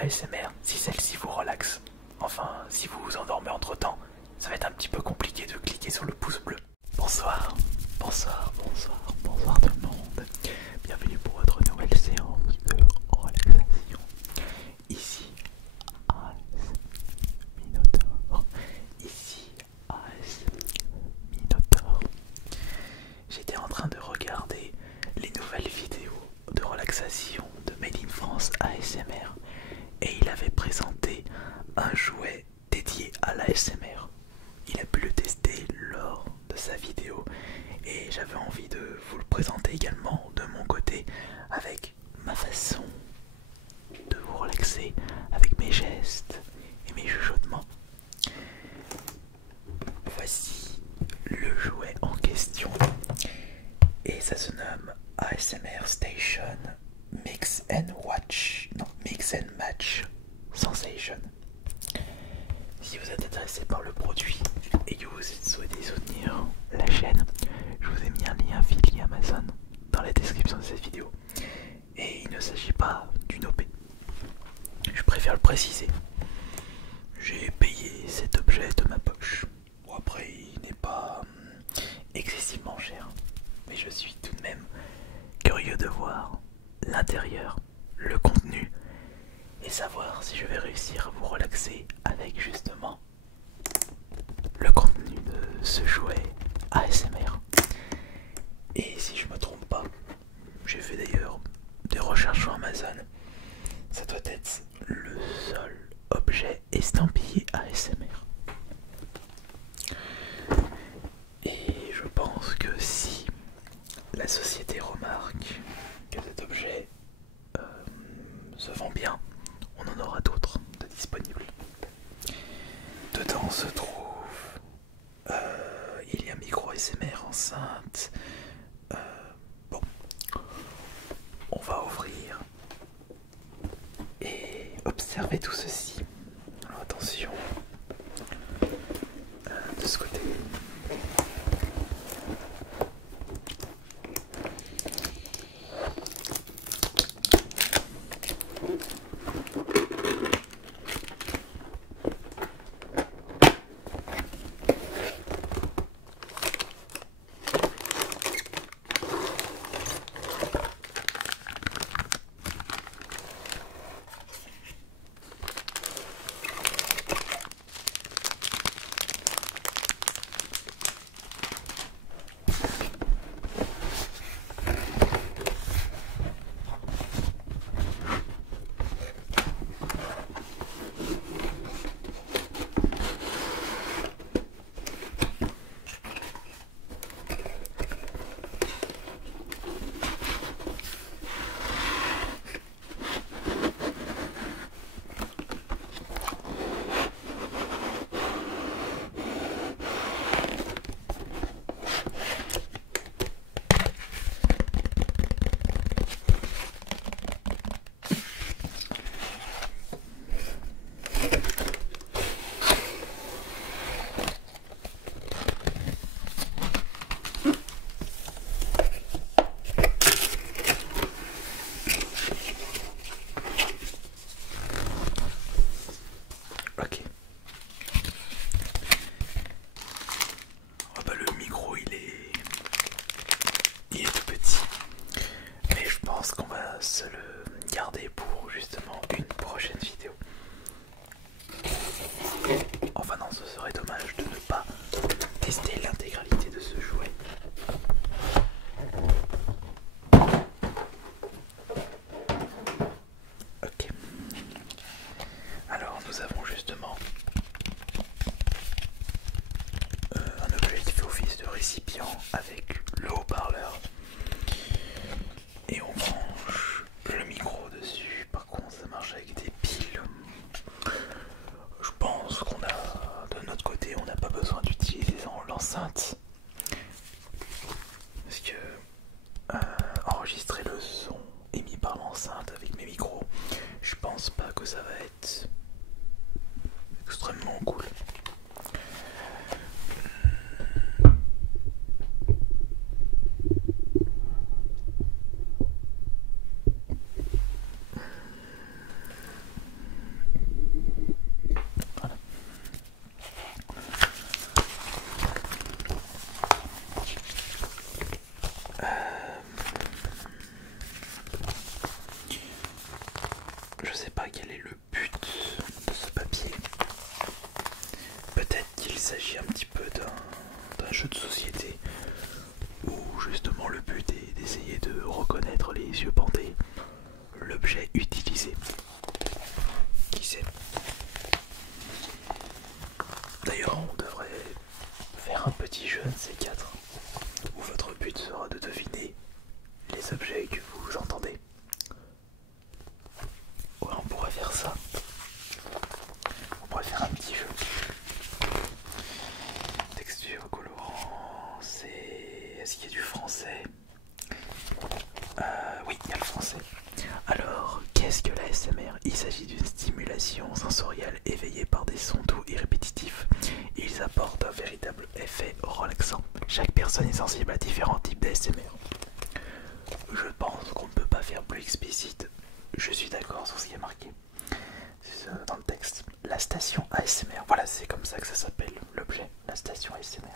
ASMR si celle-ci vous relaxe. Enfin, si vous vous endormez entre temps, ça va être un petit peu compliqué de cliquer sur le pouce bleu. Bonsoir, bonsoir, bonsoir, bonsoir tout le monde. Bienvenue pour votre nouvelle séance de relaxation. Ici, AS Minotaur. Ici, AS Minotaur. J'étais en train de regarder les nouvelles vidéos de relaxation de Made in France ASMR et il avait présenté un jouet dédié à l'ASMR. Il a pu le tester lors de sa vidéo et j'avais envie de vous le présenter également de mon côté avec ma façon de vous relaxer, avec mes gestes et mes chuchotements. Voici le jouet en question et ça se nomme ASMR Station Mix and Match Sensation. Si vous êtes intéressé par le produit et que vous souhaitez soutenir la chaîne, je vous ai mis un lien affilié Amazon dans la description de cette vidéo. Et il ne s'agit pas d'une OP. Je préfère le préciser. J'ai payé cet objet de ma poche. Bon, après, il n'est pas excessivement cher. Mais je suis tout de même curieux de voir l'intérieur, le contenu et savoir si je vais réussir à vous relaxer avec justement le contenu de ce jouet ASMR. Et si je me trompe pas, j'ai fait d'ailleurs des recherches sur Amazon, ça doit être le seul objet estampillé ASMR. Et je pense que si la société remarque que cet objet se vend bien, on en aura d'autres de disponibles. Dedans se trouve il y a micro ASMR enceinte. Bon, on va ouvrir et observer tout ceci. Alors attention, de ce côté. Qu'on va se le garder pour justement une prochaine vidéo. Enfin non, ce serait dommage de ne pas tester l'intégralité de ce jouet. Ok. Alors nous avons justement un objet qui fait office de récipient avec le haut-parleur. Et on branche le micro dessus. Par contre ça Je sais pas quel est le but de ce papier. Peut-être qu'il s'agit un petit peu d'un jeu de société où justement le but est d'essayer de reconnaître les yeux bandés l'objet utilisé. Qui sait? D'ailleurs, on devrait faire un petit jeu de ces quatre où votre but sera de deviner les objets que vous entendez. Ouais, on pourrait faire ça. On pourrait faire un petit jeu. Texture, colorant, c'est... Est-ce qu'il y a du français? Oui, il y a le français. Alors, qu'est-ce que la SMR? Il s'agit d'une stimulation sensorielle éveillée par des sons doux et répétitifs. Ils apportent un véritable effet relaxant. Chaque personne est sensible à différents types d'ASMR. Je pense qu'on ne peut pas faire plus explicite. Je suis d'accord sur ce qui est marqué dans le texte. La station ASMR, voilà, c'est comme ça que ça s'appelle, l'objet, la station ASMR.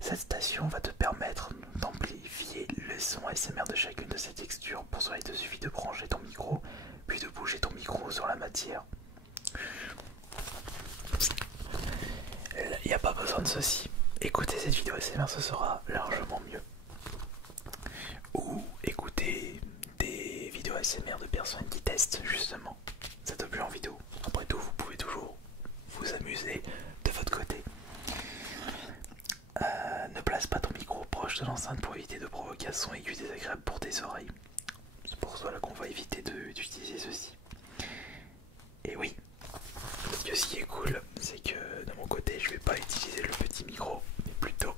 Cette station va te permettre d'amplifier le son ASMR de chacune de ces textures. Pour cela, il te suffit de brancher ton micro, puis de bouger ton micro sur la matière. Il n'y a pas besoin de ceci. Écouter cette vidéo ASMR, ce sera largement mieux. Ou écouter des vidéos ASMR de personnes qui testent justement cet objet en vidéo. Après tout, vous pouvez toujours vous amuser de votre côté. Ne place pas ton micro proche de l'enceinte pour éviter de provoquer un son aigu désagréable pour tes oreilles. C'est pour cela qu'on va éviter d'utiliser ceci. Et oui, parce que ce qui est cool, c'est que de mon côté, je vais pas utiliser le petit micro, mais plutôt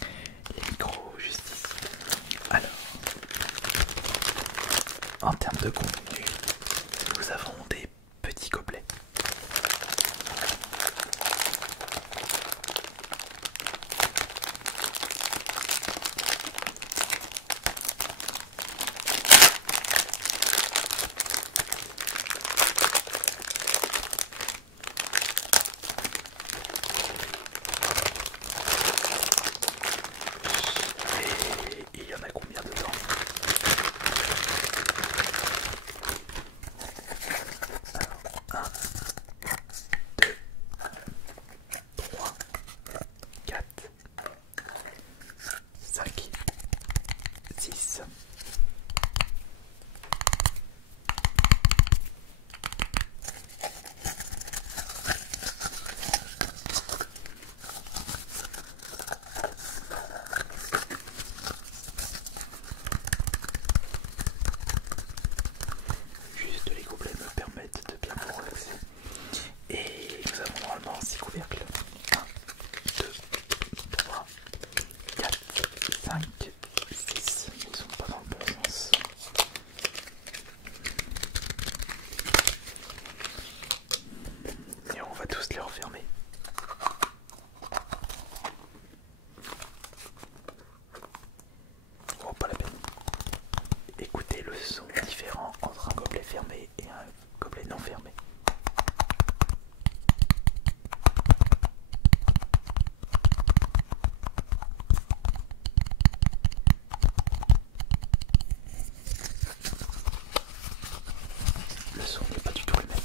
les micros justice. Alors, en termes de contenu, nous avons des petits gobelets. Et il y en a combien dedans? Alors, 1, 2, 3, 4, 5, 6. Juste les gobelets me permettent de bien me relaxer. Et nous avons normalement 6 couvercles. 1, 2, 3, 4, 5, 6. Ils sont pas dans le bon sens. Et on va tous les refermer. Oh, pas la peine. Écoutez le son différent entre un gobelet fermé et un gobelet non fermé. Le son n'est pas du tout le même.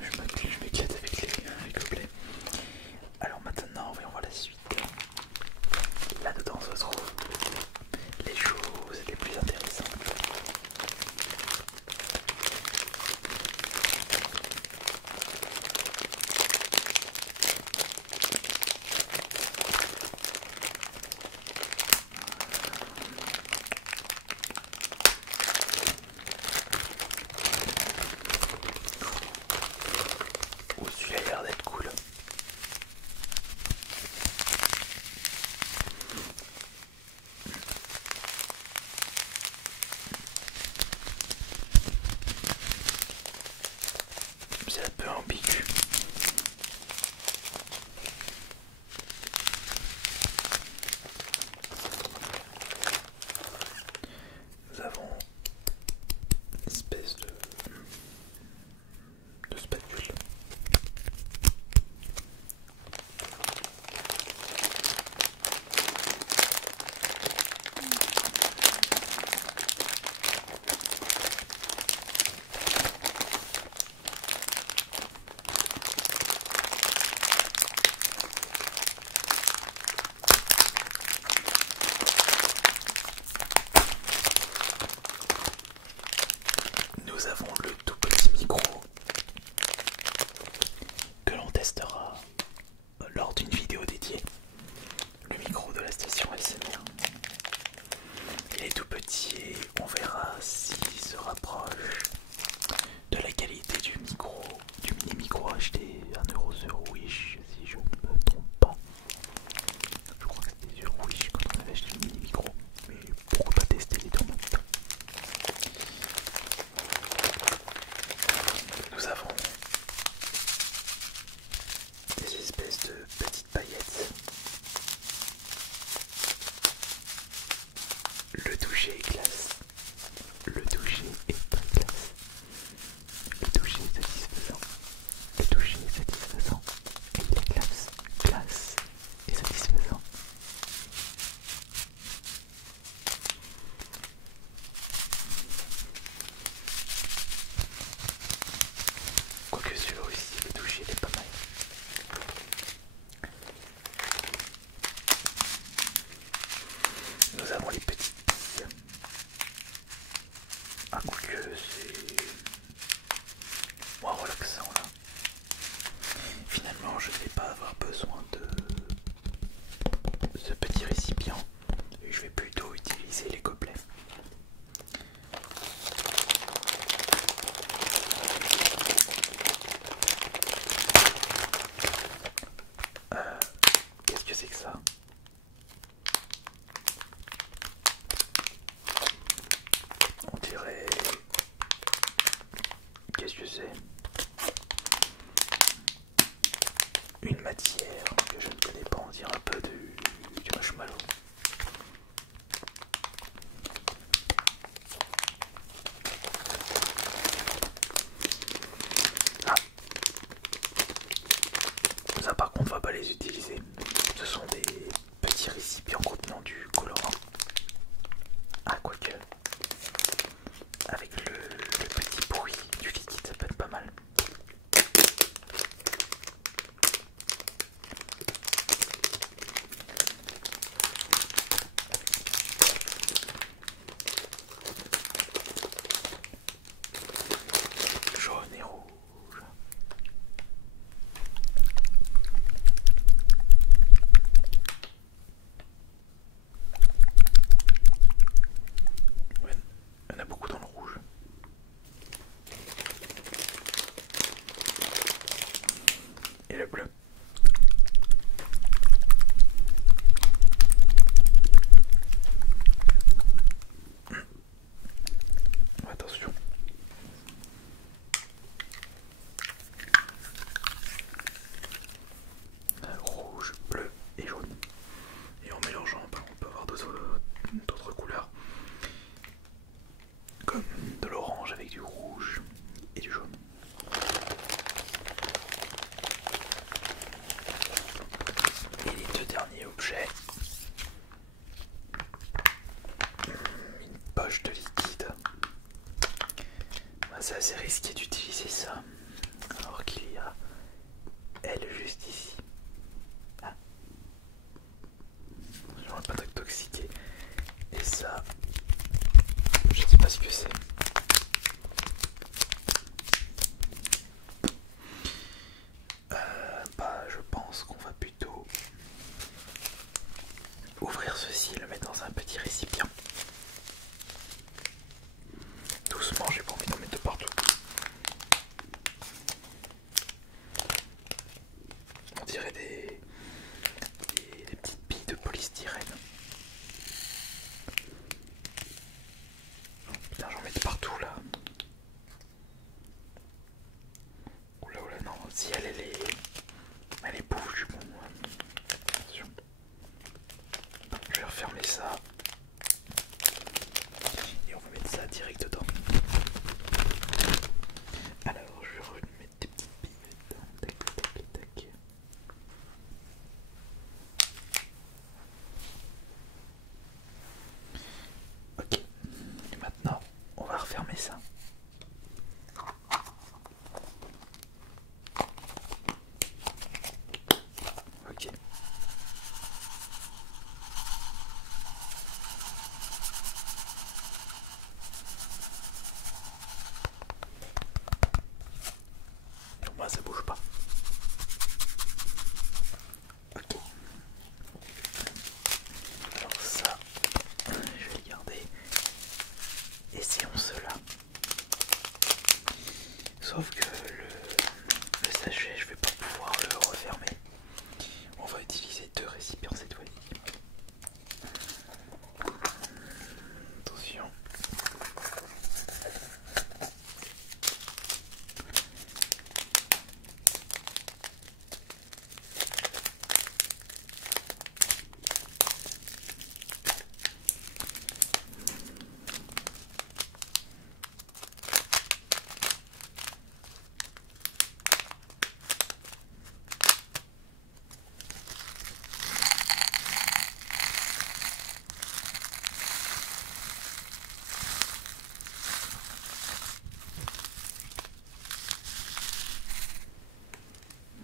Je m'éclate avec les gobelets. Alors maintenant, voyons voir la suite. Là-dedans se trouvent les choses les plus intéressantes. Oh, celui-là a l'air d'être cool. C'est un peu ambigu. Nous avons une espèce de nous avons le tout petit micro que l'on testera lors d'une vidéo dédiée. Le micro de la station SMR. Il est tout petit et on verra s'il se rapproche de la qualité du micro, du mini micro acheté 1€ sur Wish, si je ne me trompe pas. Je crois que c'était sur Wish quand on avait acheté le mini micro, mais pourquoi pas tester les deux en même temps. Nous avons des espèces de petites paillettes. Le toucher est classe. Le toucher est pas classe. Le toucher est satisfaisant. Le toucher est satisfaisant. Et il est classe, classe et satisfaisant. Quoique celui-là aussi, le toucher il est pas mal. Nous avons les petites billes. Ah, quoique c'est moins relaxant là. Finalement, je ne vais pas avoir besoin de ce petit récipient et je vais plutôt utiliser les gobelets. Qu'est-ce que c'est que ça? On dirait... Qu'est-ce que c'est? Une matière que je ne connais pas, on dirait un peu du marshmallow. Ah. Ça par contre on va pas les utiliser. Ce sont des petits récipients contenant du colorant. Ah quoique. Avec le petit bruit du liquide ça peut être pas mal. Jaune et rouge. Ouais, il y en a beaucoup dans le rouge. Et le bleu. Attention. Rouge, bleu et jaune. Et en mélangeant, on peut avoir d'autres couleurs. Comme de l'orange avec du rouge et du jaune. Et les deux derniers objets. Une poche de liquide. C'est assez risqué d'utiliser ça. Alors qu'il y a elle juste ici. Ah. J'aurais pas d'intoxiquer. Et ça, je sais pas ce que c'est. Bah, je pense qu'on va plutôt ouvrir ceci et le mettre dans un petit récipient. Doucement, j'ai pas envie d'en mettre de partout. On dirait des petites billes de polystyrène. Putain, j'en mets de partout là. Oula, oula, non, si elle bouge, bon, attention. Bon, je vais refermer ça. Et on va mettre ça direct dedans. Alors, je vais remettre des petites billes dedans. Tac, tac, tac. Ok, et maintenant, on va refermer ça. Sauf que le sachet, je vais pas pouvoir le refermer. On va utiliser 2 récipients cette fois-ci. Attention.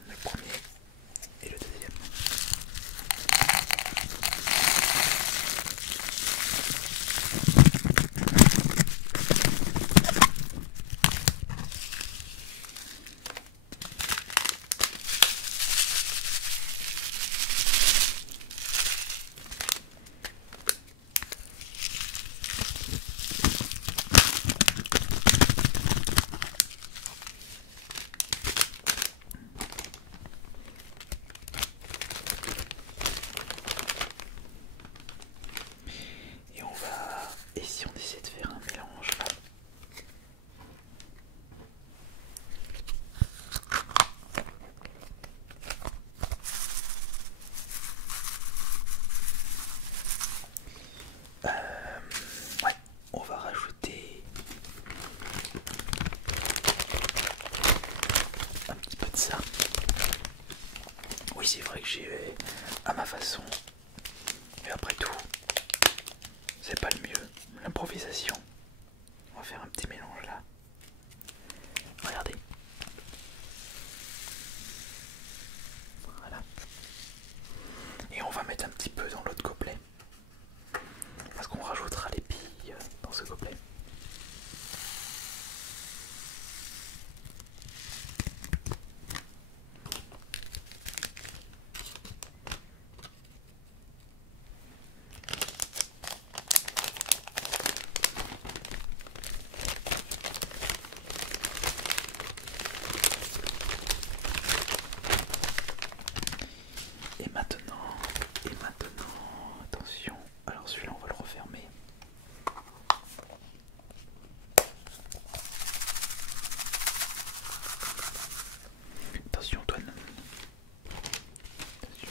Le premier et le deuxième. Et on va... Et si on essaie de faire un mélange là? Ouais, on va rajouter un petit peu de ça. Oui, c'est vrai que j'ai à ma façon. Mais après tout, c'est pas le mieux. L'improvisation. On va faire un petit mélange là. Regardez. Voilà. Et on va mettre un petit peu dans l'autre gobelet. Parce qu'on rajoutera les billes dans ce gobelet. Et maintenant, attention. Alors celui-là, on va le refermer. Attention, Antoine. Attention.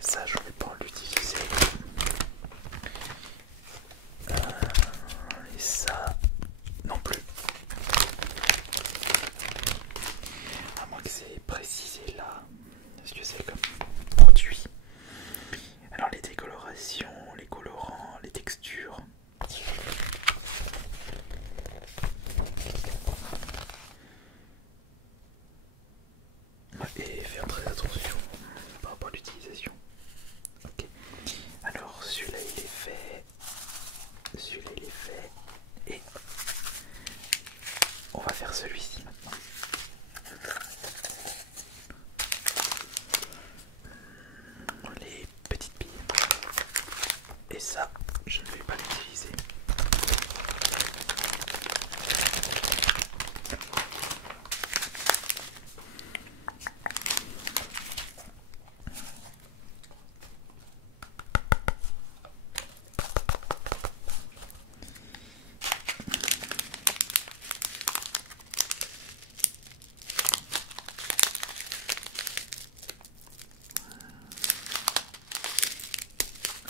Ça, je ne vais pas l'utiliser. Et ça, non plus. À moins que c'est précisé là ce que c'est comme produit. Alors les décolorations, les colorants, les textures. Et faire très attention par rapport à l'utilisation. Ok. Alors celui-là il est fait. Celui-là il est fait. Et on va faire celui-ci maintenant. Les petites billes. Et ça, je ne vais pas l'utiliser.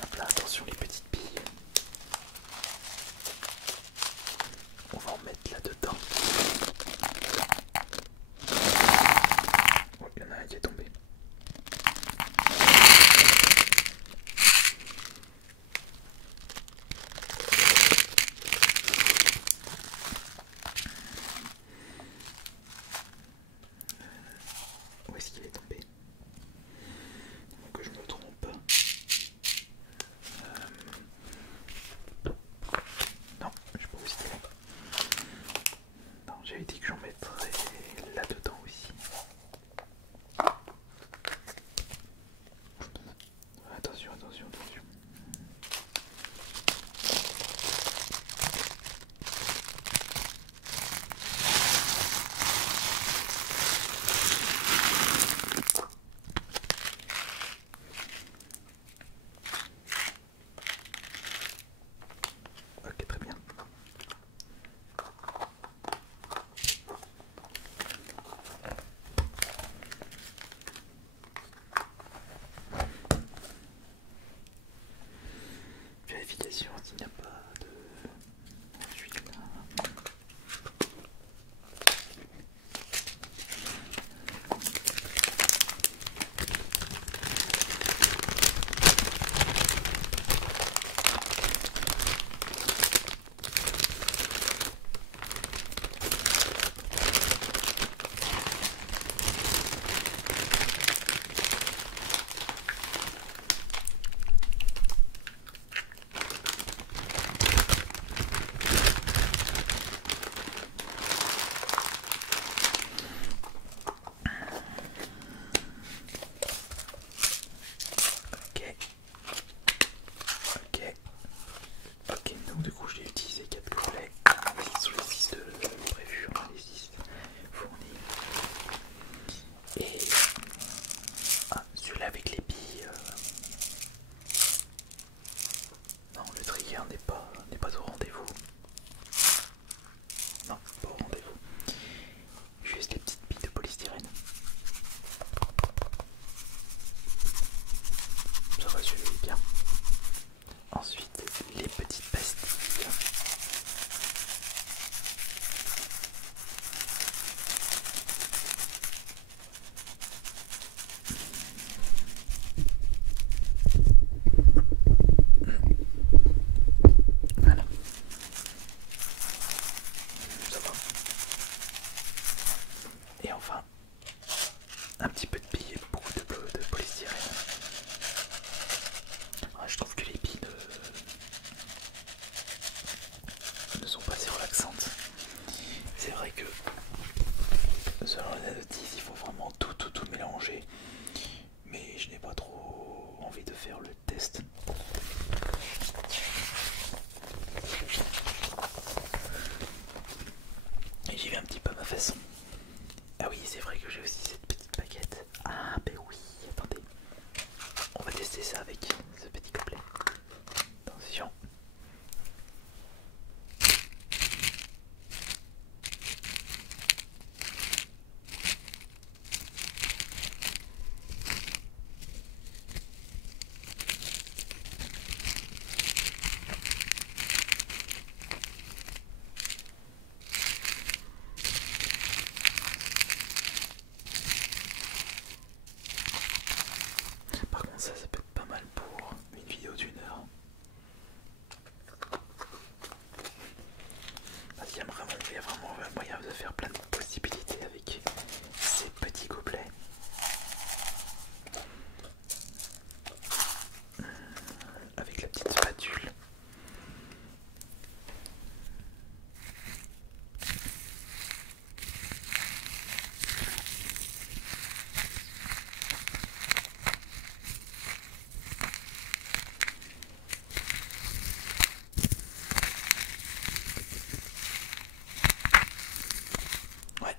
Hop là, attention les petites billes. vérification s'il n'y a pas de... Celui-là. Ok, donc du coup j'ai utilisé 4 gobelets sur les 6 prévus, on a les 6 fournis. Et celui-là avec les billes, non, le trigger n'est pas au rendez-vous. Non, pas au rendez-vous. Juste les petites billes de polystyrène. Ça va, celui-là est bien. Ensuite, les petites pastilles. Voilà. Ça va. Et enfin, un petit peu de billes et beaucoup de polystyrène. Ouais, je trouve que les billes ne sont pas si relaxantes. C'est vrai que selon la notice, il faut vraiment tout mélanger. Mais je n'ai pas trop envie de faire le test. Et j'y vais un petit peu à ma façon. Ah oui, c'est vrai que j'ai aussi cette petite baguette. Ah ben oui, attendez. On va tester ça avec ce petit gobelet. Attention. Par contre ça peut être pas mal pour une vidéo d'1 heure. Parce qu'il y a vraiment moyen de faire plein de possibilités avec ces petits gobelets. Avec la petite spatule. Ouais,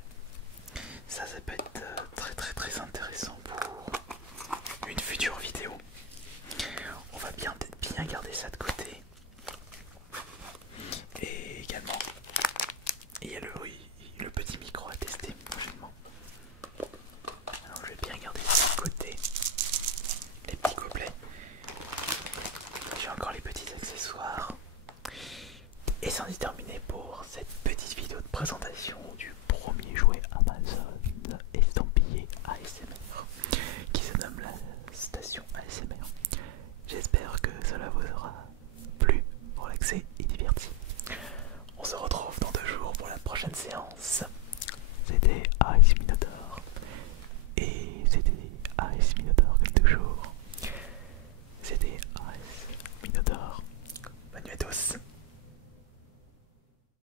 ça peut être très intéressant pour une future vidéo. On va bien garder ça de côté. Et également, il y a le petit micro à tester prochainement. Alors je vais bien garder ça de côté. Les petits gobelets. J'ai encore les petits accessoires. Et c'en est terminé pour cette petite vidéo de présentation du premier jouet Amazon estampillé ASMR qui se nomme la station ASMR. J'espère que cela vous aura plu, relaxé et diverti. On se retrouve dans 2 jours pour la prochaine séance. C'était AS Minator.